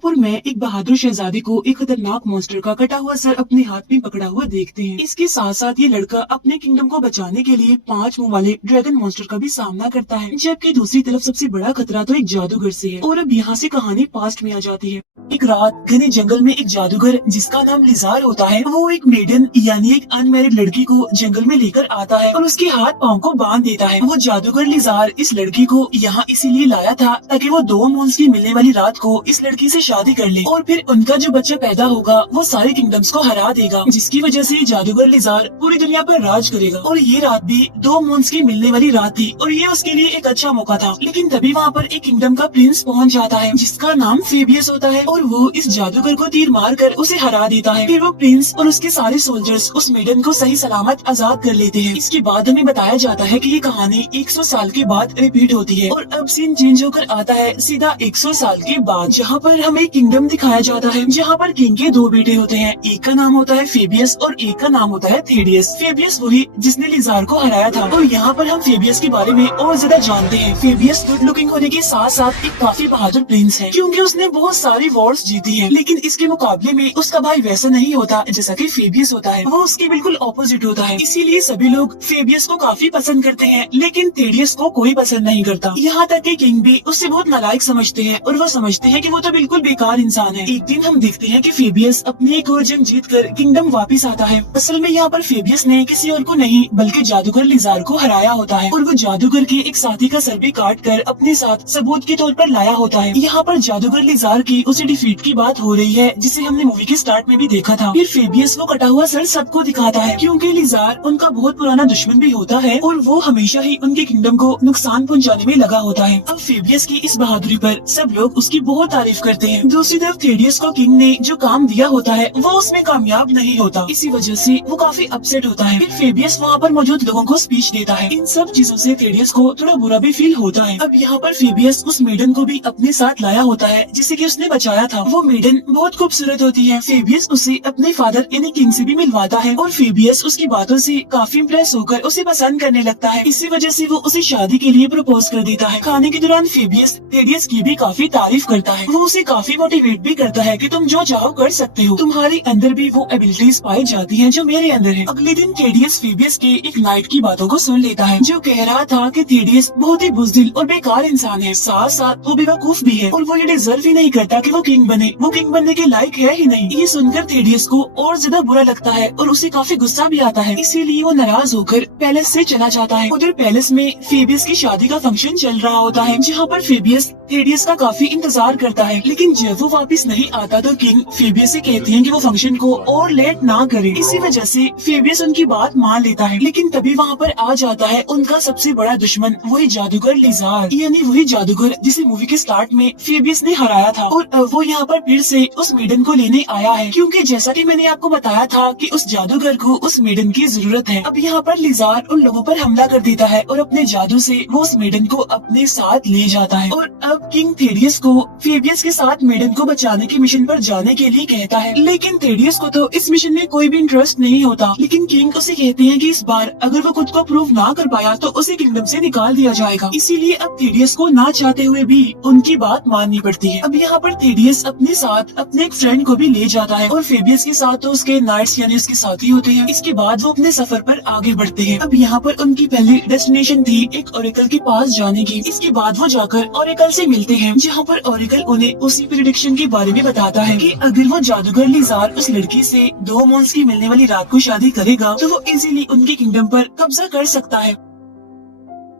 आप और मैं एक बहादुर शहजादी को एक खतरनाक मॉन्स्टर का कटा हुआ सर अपने हाथ में पकड़ा हुआ देखते हैं। इसके साथ साथ ये लड़का अपने किंगडम को बचाने के लिए 5 मुंह वाले ड्रैगन मॉन्स्टर का भी सामना करता है, जबकि दूसरी तरफ सबसे बड़ा खतरा तो एक जादूगर से है। और अब यहाँ से कहानी पास्ट में आ जाती है। एक रात घने जंगल में एक जादूगर जिसका नाम लिजार होता है, वो एक मेडन यानी एक अनमैरिड लड़की को जंगल में लेकर आता है और उसके हाथ पांव को बांध देता है। वो जादूगर लिजार इस लड़की को यहाँ इसीलिए लाया था ताकि वो 2 मून्स की मिलने वाली रात को इस लड़की से शादी कर ले और फिर उनका जो बच्चा पैदा होगा वो सारे किंगडम्स को हरा देगा, जिसकी वजह से जादूगर लिजार पूरी दुनिया पर राज करेगा। और ये रात भी 2 मून्स की मिलने वाली रात थी और ये उसके लिए एक अच्छा मौका था। लेकिन तभी वहाँ पर एक किंगडम का प्रिंस पहुँच जाता है जिसका नाम फेबियस होता है और वो इस जादूगर को तीर मार कर उसे हरा देता है। फिर वो प्रिंस और उसके सारे सोल्जर्स उस मेडन को सही सलामत आजाद कर लेते हैं। इसके बाद हमें बताया जाता है कि ये कहानी 100 साल के बाद रिपीट होती है और अब सीन चेंज होकर आता है सीधा 100 साल के बाद, जहाँ पर हमें किंगडम दिखाया जाता है जहाँ पर किंग के 2 बेटे होते हैं। एक का नाम होता है फेबियस और एक का नाम होता है थेडियस। फेबियस वही जिसने लिजार को हराया था और यहाँ पर हम फेबियस के बारे में और ज्यादा जानते हैं। फेबियस गुड लुकिंग होने के साथ साथ एक काफी बहादुर प्रिंस है क्योंकि उसने बहुत सारी वॉर्स जीती है। लेकिन इसके मुकाबले में उसका भाई वैसा नहीं होता जैसा कि फेबियस होता है, वो उसके बिल्कुल ऑपोजिट होता है। इसीलिए सभी लोग फेबियस को काफी पसंद करते हैं लेकिन थेडियस को कोई पसंद नहीं करता। यहाँ तक कि किंग भी उससे बहुत नालायक समझते हैं और वो समझते हैं कि वो तो बिल्कुल बेकार इंसान है। एक दिन हम देखते हैं कि फेबियस अपनी एक और जंग जीतकर किंगडम वापस आता है। असल में यहाँ पर फेबियस ने किसी और को नहीं बल्कि जादूगर लिजार को हराया होता है और वो जादूगर के एक साथी का सर भी काट कर अपने साथ सबूत के तौर पर लाया होता है। यहाँ पर जादूगर लिजार की उसे डिफीट की बात हो रही है जिसे हमने मूवी के स्टार्ट में भी देखा था। फिर फेबियस वो कटा हुआ सर सबको दिखाता है क्योंकि लिजार उनका बहुत पुराना दुश्मन भी होता है और वो हमेशा ही उनके किंगडम को नुकसान पहुंचाने में लगा होता है। अब फेबियस की इस बहादुरी पर सब लोग उसकी बहुत तारीफ करते हैं। दूसरी तरफ थेडियस को किंग ने जो काम दिया होता है वो उसमें कामयाब नहीं होता, इसी वजह से वो काफी अपसेट होता है। फिर फेबियस वहाँ पर मौजूद लोगों को स्पीच देता है। इन सब चीजों से थेडियस को थोड़ा बुरा भी फील होता है। अब यहाँ पर फेबियस उस मेडन को भी अपने साथ लाया होता है जिसे कि उसने बचाया था। वो मेडन बहुत खूबसूरत होती है। फेबियस उसे अपने फादर यानी किंग से भी मिलवाता है और फेबियस उसकी बातों से काफी इम्प्रेस होकर उसे पसंद करने लगता है। इसी वजह से वो उसे शादी के लिए प्रपोज कर देता है। खाने के दौरान फेबियस थेडियस की भी काफी तारीफ करता है। वो उसे काफी मोटिवेट भी करता है कि तुम जो चाहो कर सकते हो, तुम्हारे अंदर भी वो एबिलिटीज पाई जाती हैं जो मेरे अंदर है। अगले दिन थेडियस फेबियस के एक नाइट की बातों को सुन लेता है जो कह रहा था कि थेडियस बहुत ही बुज़दिल और बेकार इंसान है, साथ साथ वो बेवकूफ भी है और वो ये डिजर्व ही नहीं करता कि वो किंग बने, वो किंग बनने के लायक है ही नहीं। ये सुनकर थेडियस को और ज्यादा बुरा लगता है और उसे काफी गुस्सा भी आता है। इसीलिए वो नाराज होकर पैलेस से चला जाता है। उधर पैलेस में फेबियस की शादी का फंक्शन चल रहा होता है जहाँ पर फेबियस थेडियस का काफी इंतजार करता है। लेकिन जब वो वापस नहीं आता तो किंग फेबियस से कहते हैं कि वो फंक्शन को और लेट ना करे। इसी वजह से फेबियस उनकी बात मान लेता है। लेकिन तभी वहाँ पर आ जाता है उनका सबसे बड़ा दुश्मन, वही जादूगर लिजार, यानी वही जादूगर जिसे मूवी के स्टार्ट में फेबियस ने हराया था। और वो यहाँ पर फिर से उस मेडन को लेने आया है क्योंकि जैसा कि मैंने आपको बताया था कि उस जादूगर को उस मेडन की जरूरत है। अब यहाँ पर लिजार उन लोगों पर हमला कर देता है और अपने जादू से वो उस मेडन को अपने साथ ले जाता है। और अब किंग थेडियस को फेबियस के साथ मेडन को बचाने के मिशन पर जाने के लिए कहता है। लेकिन थेडियस को तो इस मिशन में कोई भी इंटरेस्ट नहीं होता। लेकिन किंग उसे कहते हैं कि इस बार अगर वो खुद को प्रूव ना कर पाया तो उसे किंगडम से निकाल दिया जाएगा। इसीलिए अब थेडियस को ना चाहते हुए भी उनकी बात माननी पड़ती है। अब यहाँ पर थेडियस अपने साथ अपने एक फ्रेंड को भी ले जाता है और फेबियस के साथ तो उसके नाइट्स यानी उसके साथी होते हैं। इसके बाद वो अपने सफर पर आगे बढ़ते हैं। अब यहाँ पर उनकी पहली डेस्टिनेशन थी एक ओरेकल के पास जाने की। इसके बाद वो जाकर ओरेकल से मिलते हैं जहाँ पर ओरेकल उन्हें उसी प्रेडिक्शन के बारे में बताता है कि अगर वो जादूगर लिजार उस लड़की से 2 मंथ्स की मिलने वाली रात को शादी करेगा तो वो इजीली उनके किंगडम पर कब्जा कर सकता है।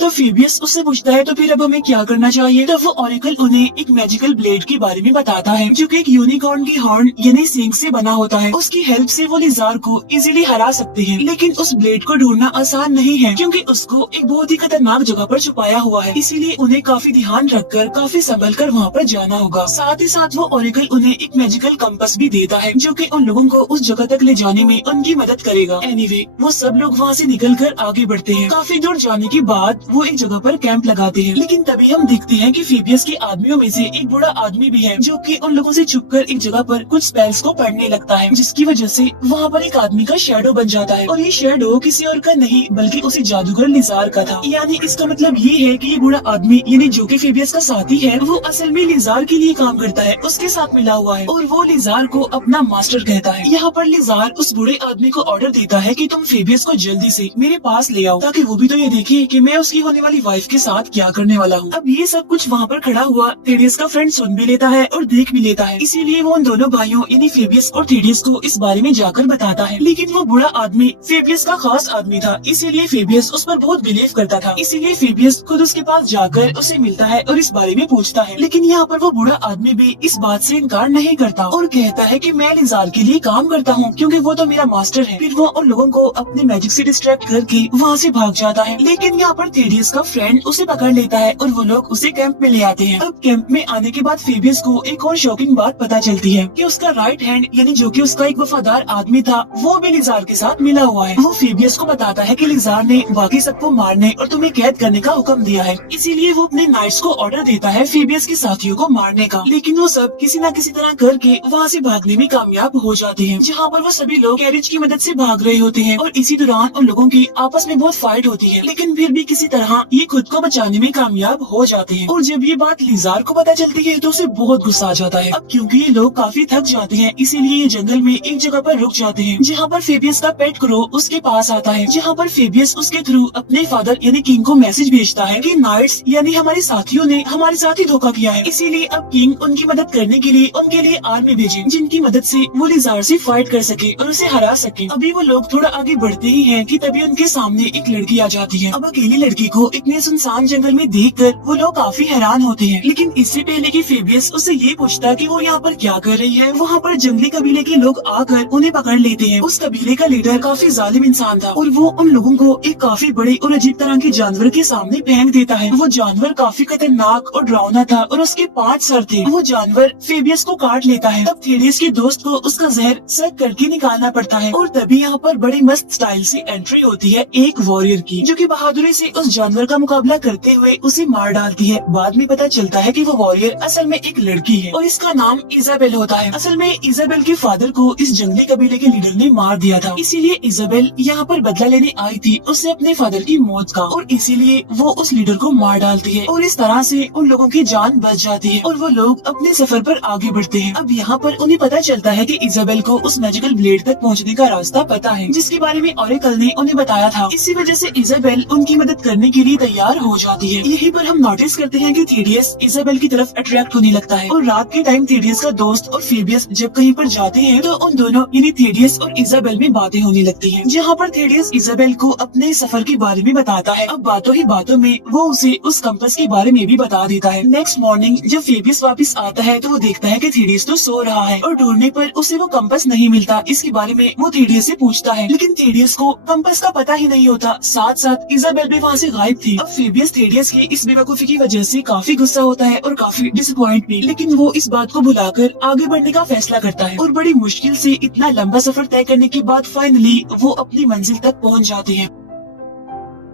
तो फेबियस उससे पूछता है तो फिर अब हमें क्या करना चाहिए। तो वो ओरेकल उन्हें एक मैजिकल ब्लेड के बारे में बताता है जो कि एक यूनिकॉर्न की हॉर्न यानी सींग से बना होता है। उसकी हेल्प से वो लिजार को इजीली हरा सकते हैं। लेकिन उस ब्लेड को ढूंढना आसान नहीं है क्योंकि उसको एक बहुत ही खतरनाक जगह पर छुपाया हुआ है। इसीलिए उन्हें काफी ध्यान रखकर काफी संभल कर वहाँ पर जाना होगा। साथ ही साथ वो ओरेकल उन्हें एक मैजिकल कंपास भी देता है जो कि उन लोगों को उस जगह तक ले जाने में उनकी मदद करेगा। एनीवे वो सब लोग वहाँ से निकल कर आगे बढ़ते हैं। काफी दूर जाने के बाद वो एक जगह पर कैंप लगाते हैं। लेकिन तभी हम देखते हैं कि फेबियस के आदमियों में से एक बूढ़ा आदमी भी है जो कि उन लोगों से छुपकर एक जगह पर कुछ स्पेल्स को पढ़ने लगता है, जिसकी वजह से वहाँ पर एक आदमी का शैडो बन जाता है। और ये शैडो किसी और का नहीं बल्कि उसी जादूगर लिजार का था। यानी इसका मतलब ये है कि ये बूढ़ा आदमी यानी जो कि फेबियस का साथी है वो असल में लिजार के लिए काम करता है, उसके साथ मिला हुआ है और वो लिजार को अपना मास्टर कहता है। यहाँ पर लिजार उस बूढ़े आदमी को ऑर्डर देता है कि तुम फेबियस को जल्दी से मेरे पास ले आओ ताकि वो भी तो ये देखे कि मैं उसकी होने वाली वाइफ के साथ क्या करने वाला हूँ। अब ये सब कुछ वहाँ पर खड़ा हुआ थेडियस का फ्रेंड सुन भी लेता है और देख भी लेता है, इसीलिए वो उन दोनों भाइयों यानी फेबियस और थेडियस को इस बारे में जाकर बताता है। लेकिन वो बूढ़ा आदमी फेबियस का खास आदमी था, इसीलिए फेबियस उस पर बहुत बिलीव करता था। इसीलिए फेबियस खुद उसके पास जाकर उसे मिलता है और इस बारे में पूछता है। लेकिन यहाँ पर वो बूढ़ा आदमी भी इस बात से इनकार नहीं करता और कहता है कि मैं लिजार के लिए काम करता हूँ क्योंकि वो तो मेरा मास्टर है। फिर वो उन लोगों को अपने मैजिक से डिस्ट्रैक्ट करके वहाँ से भाग जाता है। लेकिन यहाँ पर थेडियस का फ्रेंड उसे पकड़ लेता है और वो लोग उसे कैंप में ले आते हैं। अब कैंप में आने के बाद फेबियस को एक और शॉकिंग बात पता चलती है कि उसका राइट हैंड यानी जो कि उसका एक वफादार आदमी था वो भी लिजार के साथ मिला हुआ है। वो फेबियस को बताता है कि लिजार ने बाकी सबको मारने और तुम्हें कैद करने का हुक्म दिया है, इसीलिए वो अपने नाइट्स को ऑर्डर देता है फेबियस के साथियों को मारने का। लेकिन वो सब किसी न किसी तरह करके वहाँ से भागने में कामयाब हो जाते हैं, जहाँ पर वो सभी लोग कैरेज की मदद से भाग रहे होते हैं और इसी दौरान उन लोगों की आपस में बहुत फाइट होती है। लेकिन फिर भी किसी तरह ये खुद को बचाने में कामयाब हो जाते हैं। और जब ये बात लिजार को पता चलती है तो उसे बहुत गुस्सा आ जाता है। अब क्योंकि ये लोग काफी थक जाते हैं इसीलिए ये जंगल में एक जगह पर रुक जाते हैं, जहाँ पर फेबियस का पेट क्रो उसके पास आता है, जहाँ पर फेबियस उसके थ्रू अपने फादर यानी किंग को मैसेज भेजता है कि नाइट्स यानी हमारे साथियों ने हमारे साथ ही धोखा किया है, इसीलिए अब किंग उनकी मदद करने के लिए उनके लिए आर्मी भेजे जिनकी मदद से वो लिजार से फाइट कर सके और उसे हरा सके। अभी वो लोग थोड़ा आगे बढ़ते ही हैं कि तभी उनके सामने एक लड़की आ जाती है। अब अकेली लड़की को इतने सुनसान जंगल में देखकर वो लोग काफी हैरान होते हैं। लेकिन इससे पहले कि फेबियस उससे ये पूछता कि वो यहाँ पर क्या कर रही है, वहाँ पर जंगली कबीले के लोग आकर उन्हें पकड़ लेते हैं। उस कबीले का लीडर काफी जालिम इंसान था और वो उन लोगों को एक काफी बड़े और अजीब तरह के जानवर के सामने फेंक देता है। वो जानवर काफी खतरनाक और डरावना था और उसके 5 सर थे। वो जानवर फेबियस को काट लेता है। तब थेडियस के दोस्त को उसका जहर सक करके निकालना पड़ता है और तभी यहाँ पर बड़ी मस्त स्टाइल से एंट्री होती है एक वॉरियर की, जो कि बहादुरी से उस जानवर का मुकाबला करते हुए उसे मार डालती है। बाद में पता चलता है कि वो वॉरियर असल में एक लड़की है और इसका नाम इजाबेल होता है। असल में इजाबेल के फादर को इस जंगली कबीले के लीडर ने मार दिया था, इसीलिए इजाबेल यहाँ पर बदला लेने आई थी उससे अपने फादर की मौत का, और इसीलिए वो उस लीडर को मार डालती है और इस तरह से उन लोगों की जान बच जाती है और वो लोग अपने सफर पर आगे बढ़ते हैं। अब यहाँ पर उन्हें पता चलता है कि इजाबेल को उस मैजिकल ब्लेड तक पहुँचने का रास्ता पता है, जिसके बारे में ऑरेकल ने उन्हें बताया था। इसी वजह से इजाबेल उनकी मदद करने के लिए तैयार हो जाती है। यहीं पर हम नोटिस करते हैं कि थेडियस इजाबेल की तरफ अट्रैक्ट होने लगता है और रात के टाइम थेडियस का दोस्त और फेबियस जब कहीं पर जाते हैं तो उन दोनों यानी थेडियस और इजाबेल में बातें होने लगती हैं, जहाँ पर थेडियस इजाबेल को अपने सफर के बारे में बताता है। अब बातों ही बातों में वो उसे उस कंपास के बारे में भी बता देता है। नेक्स्ट मॉर्निंग जब फेबियस वापस आता है तो वो देखता है कि थेडियस तो सो रहा है और ढूंढने पर उसे वो कंपास नहीं मिलता। इसके बारे में वो थेडियस से पूछता है, लेकिन थेडियस को कंपास का पता ही नहीं होता। साथ साथ इजाबेल भी वहाँ से गायब थी। अब फेबियस थेडियस की इस बेवकूफी की वजह से काफी गुस्सा होता है और काफी डिसअपॉइंट भी, लेकिन वो इस बात को भुलाकर आगे बढ़ने का फैसला करता है और बड़ी मुश्किल से इतना लंबा सफर तय करने के बाद फाइनली वो अपनी मंजिल तक पहुँच जाते हैं।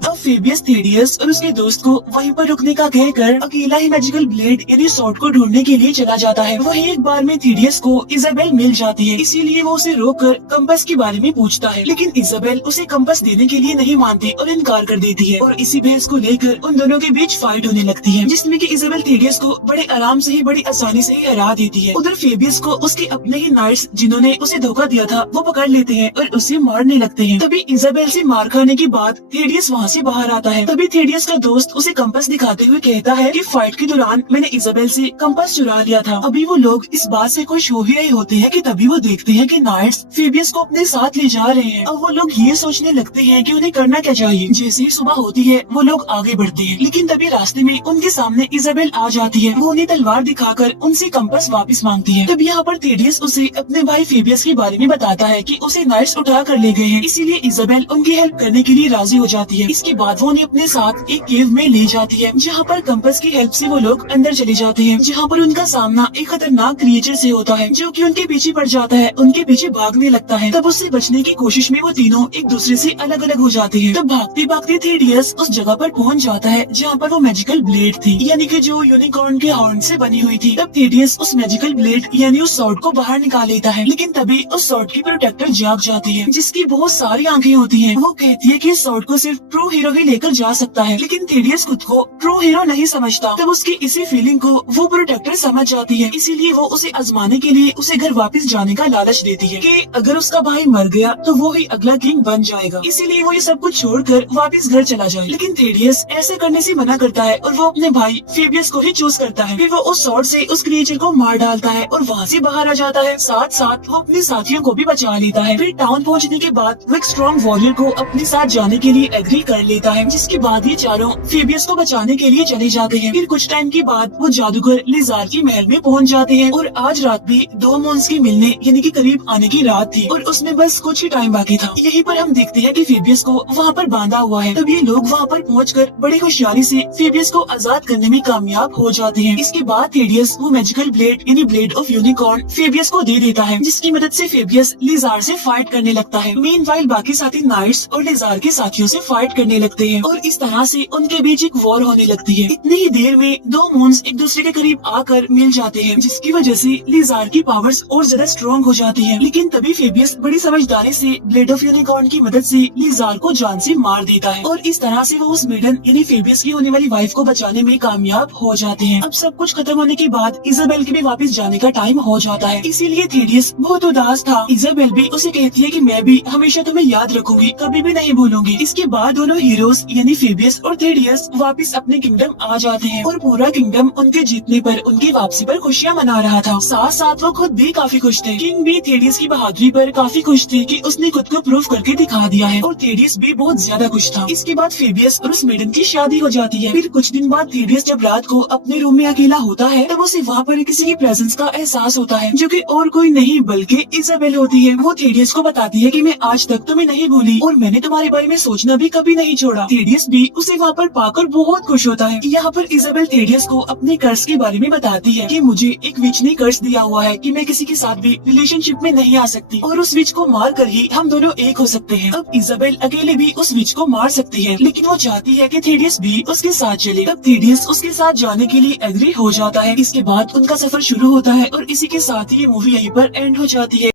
अब फेबियस थेडियस और उसके दोस्त को वहीं पर रुकने का कहकर अकेला ही मैजिकल ब्लेड यानी सॉर्ड को ढूंढने के लिए चला जाता है। वहीं एक बार में थेडियस को इजाबेल मिल जाती है, इसीलिए वो उसे रोककर कंपास के बारे में पूछता है, लेकिन इजाबेल उसे कंपास देने के लिए नहीं मानती और इनकार कर देती है और इसी बहस को लेकर उन दोनों के बीच फाइट होने लगती है, जिसमें कि इजाबेल थेडियस को बड़े आराम से ही बड़ी आसानी से ही हरा देती है। उधर फेबियस को उसके अपने ही नाइट्स जिन्होंने उसे धोखा दिया था वो पकड़ लेते हैं और उसे मारने लगते हैं। तभी इजाबेल से मार खाने के बाद थेडियस वहाँ से बाहर आता है। तभी थेडियस का दोस्त उसे कंपास दिखाते हुए कहता है कि फाइट के दौरान मैंने इजाबेल से कंपास चुरा लिया था। अभी वो लोग इस बात से खुश हो ही रहे होते हैं कि तभी वो देखते हैं कि नाइट्स फेबियस को अपने साथ ले जा रहे हैं। अब वो लोग ये सोचने लगते हैं कि उन्हें करना क्या चाहिए। जैसे ही सुबह होती है वो लोग आगे बढ़ते हैं, लेकिन तभी रास्ते में उनके सामने इजाबेल आ जाती है। वो उन्हें तलवार दिखाकर उनसे कंपास वापस मांगती है। तब यहाँ पर थेडियस उसे अपने भाई फेबियस के बारे में बताता है कि उसे नाइट्स उठा कर ले गए हैं, इसीलिए इजाबेल उनकी हेल्प करने के लिए राजी हो जाती है। इसके बाद वो उन्हें अपने साथ एक केव में ले जाती है, जहाँ पर कंपास की हेल्प से वो लोग अंदर चले जाते हैं, जहाँ पर उनका सामना एक खतरनाक क्रिएचर से होता है जो कि उनके पीछे पड़ जाता है, उनके पीछे भागने लगता है। तब उससे बचने की कोशिश में वो तीनों एक दूसरे से अलग अलग हो जाते हैं। तब भागते भागते थेडियस उस जगह पर पहुंच जाता है जहाँ पर वो मैजिकल ब्लेड थी, यानी कि जो यूनिकॉर्न के हॉर्न से बनी हुई थी। तब थेडियस उस मैजिकल ब्लेड यानी उस सॉर्ड को बाहर निकाल लेता है, लेकिन तभी उस सॉर्ड की प्रोटेक्टर जाग जाती है, जिसकी बहुत सारी आंखें होती हैं। वो कहती है कि इस सॉर्ड को सिर्फ ट्रू हीरो ही लेकर जा सकता है, लेकिन थेडियस खुद को ट्रू हीरो नहीं समझता। तब उसकी इसी फीलिंग को वो प्रोटेक्टर समझ जाती है, इसीलिए वो उसे आजमाने के लिए उसे घर वापस जाने का लालच देती है कि अगर उसका भाई मर गया तो वो ही अगला किंग बन जाएगा, इसीलिए वो ये सब कुछ छोड़कर वापस घर चला जाए। लेकिन थेडियस ऐसे करने से मना करता है और वो अपने भाई फेबियस को ही चूज करता है। फिर वो उस सॉर्ड से उस क्रिएचर को मार डालता है और वहाँ से बाहर आ जाता है। साथ साथ वो अपने साथियों को भी बचा लेता है। फिर टाउन पहुँचने के बाद वो एक स्ट्रॉन्ग वॉरियर को अपने साथ जाने के लिए एग्री कर लेता है, जिसके बाद ये चारों फेबियस को बचाने के लिए चले जाते हैं। फिर कुछ टाइम के बाद वो जादूगर लिजार की महल में पहुँच जाते हैं और आज रात भी दो मॉन्स के मिलने यानी कि करीब आने की रात थी और उसमें बस कुछ ही टाइम बाकी था। यहीं पर हम देखते हैं कि फेबियस को वहाँ पर बांधा हुआ है। तब ये लोग वहाँ पर पहुंचकर बड़ी होशियारी से फेबियस को आजाद करने में कामयाब हो जाते हैं। इसके बाद थेडियस वो मैजिकल ब्लेड यानी ब्लेड ऑफ यूनिकॉर्न फेबियस को दे देता है, जिसकी मदद से फेबियस लिजार से फाइट करने लगता है। मीनवाइल बाकी साथी नाइट्स और लिजार के साथियों से फाइट करने लगते हैं और इस तरह से उनके बीच एक वॉर होने लगती है। इतनी ही देर में दो मॉन्स एक दूसरे के करीब आकर मिल जाते हैं, जिसकी वजह से लिजार की पावर्स और ज्यादा स्ट्रॉन्ग हो जाती है। लेकिन तभी फेबियस बड़ी समझदारी से ब्लेड ऑफ यूनिकॉर्न की मदद से लिजार को जान से मार देता है और इस तरह से वो उस मेडन यानी फेबियस की होने वाली वाइफ को बचाने में कामयाब हो जाते हैं। अब सब कुछ खत्म होने के बाद इजाबेल के भी वापस जाने का टाइम हो जाता है, इसीलिए थेडियस बहुत उदास था। इजाबेल भी उसे कहती है कि मैं भी हमेशा तुम्हें याद रखूंगी, कभी भी नहीं भूलूंगी। इसके बाद दोनों हीरोज यानी फेबियस और थेडियस वापस अपने किंगडम आ जाते हैं और पूरा किंगडम उनके जीतने पर, उनकी वापसी पर खुशियाँ मना रहा था। साथ साथ वो खुद भी काफी खुश थे। किंग भी थेडियस की बहादुरी पर काफी खुश थे कि उसने खुद को प्रूव करके दिखा दिया है और थेडियस भी बहुत ज्यादा खुश था। इसके बाद फेबियस और उस मेडन की शादी हो जाती है। फिर कुछ दिन बाद थेडियस जब रात को अपने रूम में अकेला होता है तब उसे वहाँ पर किसी की प्रेजेंस का एहसास होता है, जो कि और कोई नहीं बल्कि इजाबेल होती है। वो थेडियस को बताती है कि मैं आज तक तुम्हें नहीं भूली और मैंने तुम्हारे बारे में सोचना भी कभी नहीं छोड़ा। थेडियस भी उसे वहाँ पर पाकर बहुत खुश होता है। यहाँ पर इजाबेल थेडियस को अपने कर्ज के बारे में बताती है कि मुझे एक विच ने कर्ज दिया हुआ है कि मैं किसी के साथ भी रिलेशनशिप में नहीं आ सकती और उस विच को मार कर ही हम दोनों एक हो सकते हैं। अब इजाबेल अकेले भी उस विच को मार सकती है, लेकिन वो चाहती है कि थेडियस भी उसके साथ चले। तब थेडियस उसके साथ जाने के लिए एग्री हो जाता है। इसके बाद उनका सफर शुरू होता है और इसी के साथ ही ये मूवी यहीं पर एंड हो जाती है।